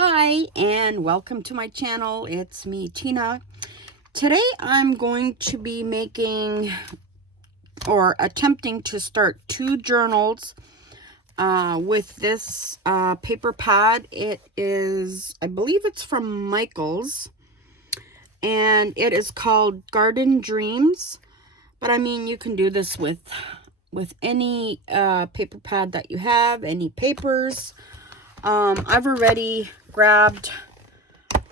Hi and welcome to my channel. It's me, Tina. Today I'm going to be making or attempting to start two journals with this paper pad. It is, I believe it's from Michaels, and it is called Garden Dreams. But I mean, you can do this with any paper pad that you have, any papers. I've already grabbed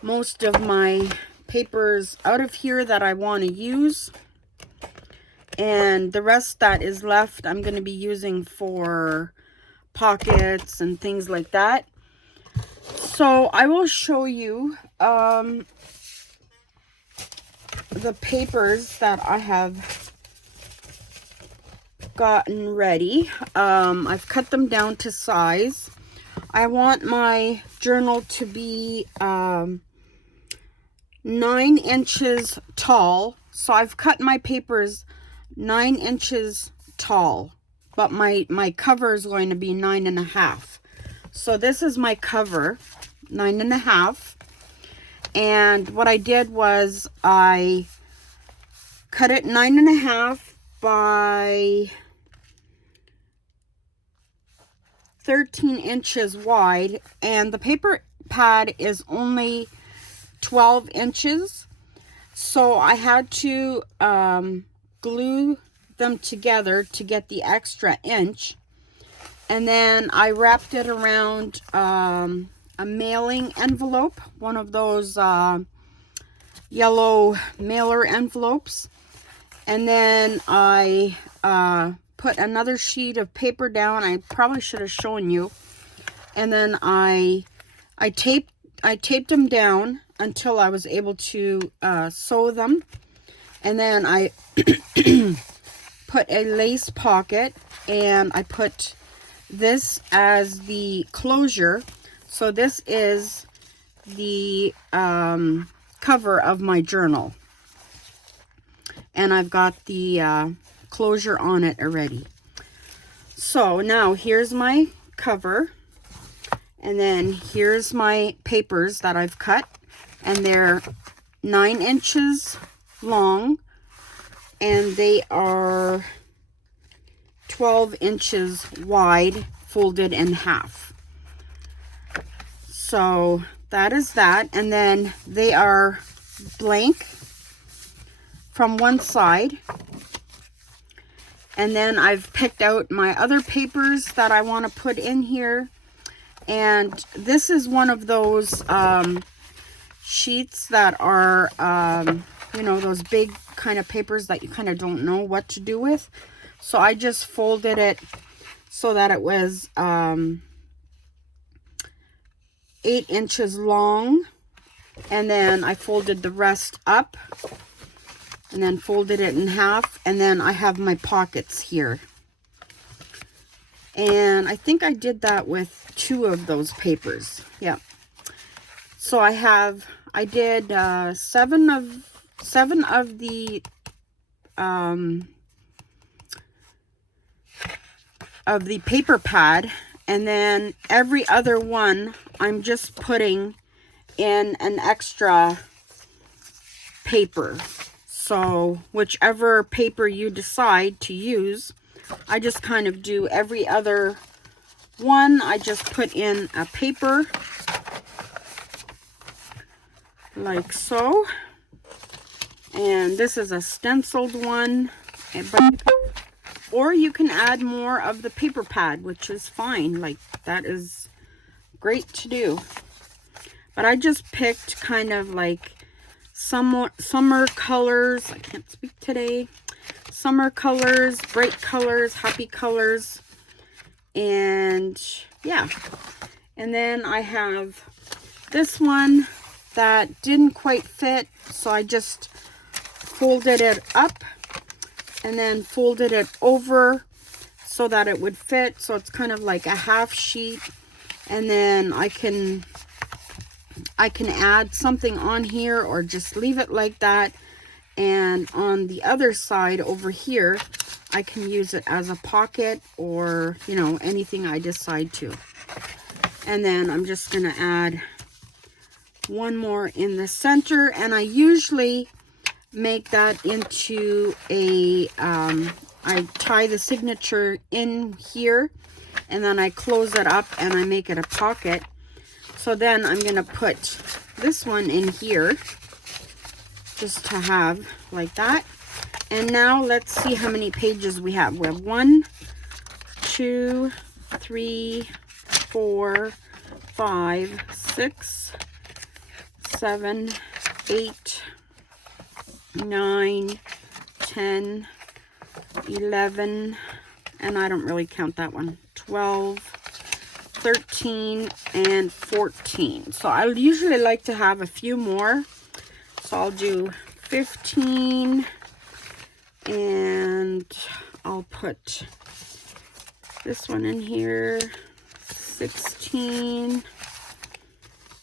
most of my papers out of here that I want to use, and the rest that is left I'm going to be using for pockets and things like that. So I will show you the papers that I have gotten ready. I've cut them down to size. I want my journal to be 9 inches tall. So I've cut my papers 9 inches tall, but my cover is going to be 9.5. So this is my cover, 9.5. And what I did was I cut it 9.5 by 13 inches wide, and the paper pad is only 12 inches. So I had to glue them together to get the extra inch. And then I wrapped it around a mailing envelope, one of those yellow mailer envelopes. And then I put another sheet of paper down. I probably should have shown you. And then I taped them down until I was able to sew them. And then I put a lace pocket, and I put this as the closure. So this is the cover of my journal, and I've got the closure on it already. So now here's my cover, and then here's my papers that I've cut, and they're 9 inches long, and they are 12 inches wide, folded in half. So that is that. And then they are blank from one side. And then I've picked out my other papers that I want to put in here. And this is one of those sheets that are, you know, those big kind of papers that you kind of don't know what to do with. So I just folded it so that it was 8 inches long. And then I folded the rest up and then folded it in half. And then I have my pockets here. And I think I did that with 2 of those papers. Yeah. So I did 7 of the paper pad, and then every other one I'm just putting in an extra paper. So whichever paper you decide to use, I just kind of do every other one. I just put in a paper like so. And this is a stenciled one, or you can add more of the paper pad, which is fine. Like, that is great to do. But I just picked kind of like summer colors. I can't speak today. Summer colors, bright colors, happy colors. And yeah. And then I have this one that didn't quite fit, so I just folded it up and then folded it over so that it would fit. So it's kind of like a half sheet, and then I can add something on here or just leave it like that. And on the other side over here, I can use it as a pocket, or, you know, anything I decide to. And then I'm just gonna add one more in the center, and I usually make that into a, I tie the signature in here, and then I close it up and I make it a pocket. So then I'm going to put this one in here, just to have like that. And now let's see how many pages we have. We have 1, 2, 3, 4, 5, 6, 7, 8, 9, 10, 11, and I don't really count that one, 12, 13, and 14. So I usually like to have a few more. So I'll do 15, and I'll put this one in here, 16,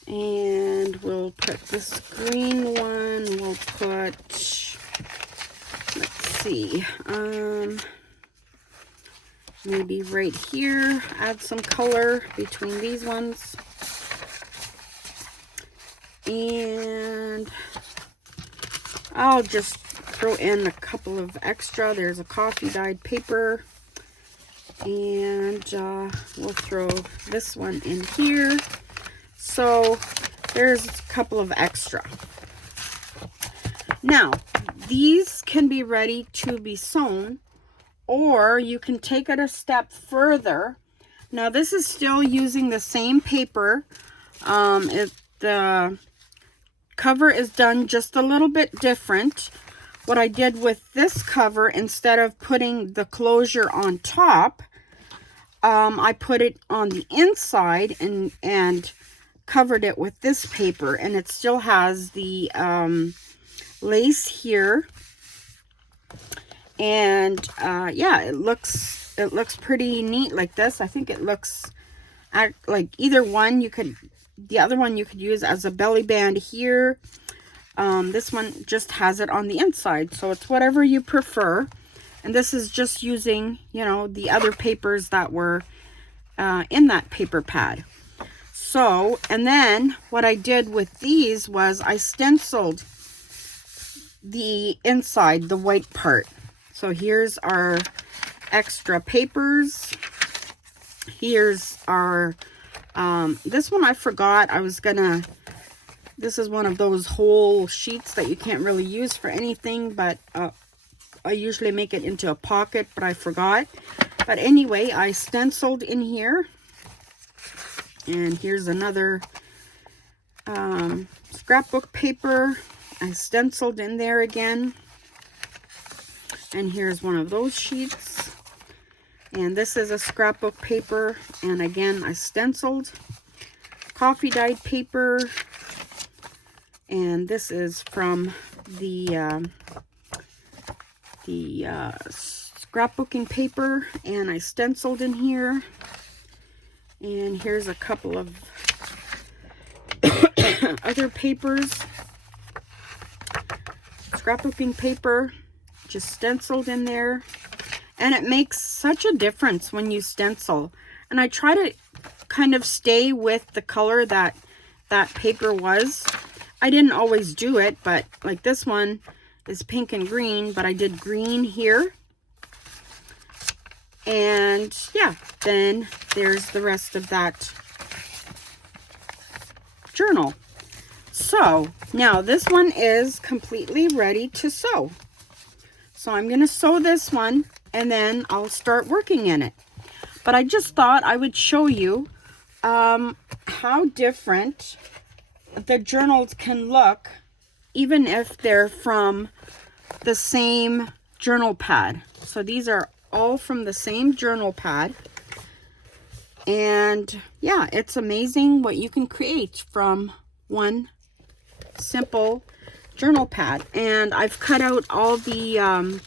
and we'll put this green one, we'll put, let's see, maybe right here, add some color between these ones, and I'll just throw in a couple of extra. There's a coffee dyed paper, and we'll throw this one in here. So there's a couple of extra. Now, these can be ready to be sewn, or you can take it a step further. Now, this is still using the same paper. The cover is done just a little bit different. What I did with this cover, instead of putting the closure on top, I put it on the inside and covered it with this paper, and it still has the lace here, and yeah, it looks pretty neat like this. I think it looks like either one the other one you could use as a belly band here. This one just has it on the inside, so it's whatever you prefer. And this is just using, you know, the other papers that were in that paper pad. So, and then what I did with these was I stenciled the inside, the white part. So here's our extra papers. Here's our, this one I forgot. This is one of those whole sheets that you can't really use for anything, but I usually make it into a pocket, but I forgot. But anyway, I stenciled in here. And here's another scrapbook paper. I stenciled in there again. And here's one of those sheets. And this is a scrapbook paper. And again, I stenciled. Coffee dyed paper. And this is from the scrapbooking paper. And I stenciled in here. And here's a couple of other papers. Scrapbooking paper, just stenciled in there. And it makes such a difference when you stencil. And I try to kind of stay with the color that paper was. I didn't always do it, but like this one is pink and green, but I did green here. And yeah, then there's the rest of that journal. So now this one is completely ready to sew. So I'm going to sew this one, and then I'll start working in it. But I just thought I would show you how different the journals can look, even if they're from the same journal pad. So these are all from the same journal pad. And yeah, it's amazing what you can create from one simple journal pad. And I've cut out all the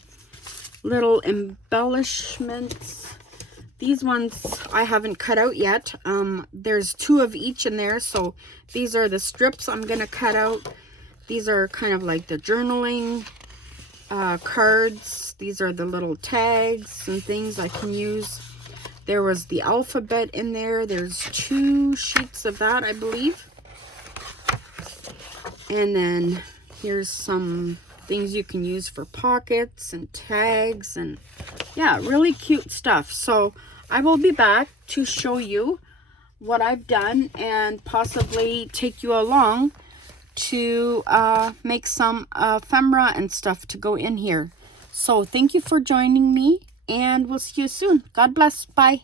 little embellishments. These ones I haven't cut out yet. There's 2 of each in there, so these are the strips I'm gonna cut out. These are kind of like the journaling cards. These are the little tags and things I can use. There was the alphabet in there. There's 2 sheets of that, I believe. And then here's some things you can use for pockets and tags, and yeah, really cute stuff. So I will be back to show you what I've done and possibly take you along to make some ephemera and stuff to go in here. So thank you for joining me, and we'll see you soon. God bless. Bye.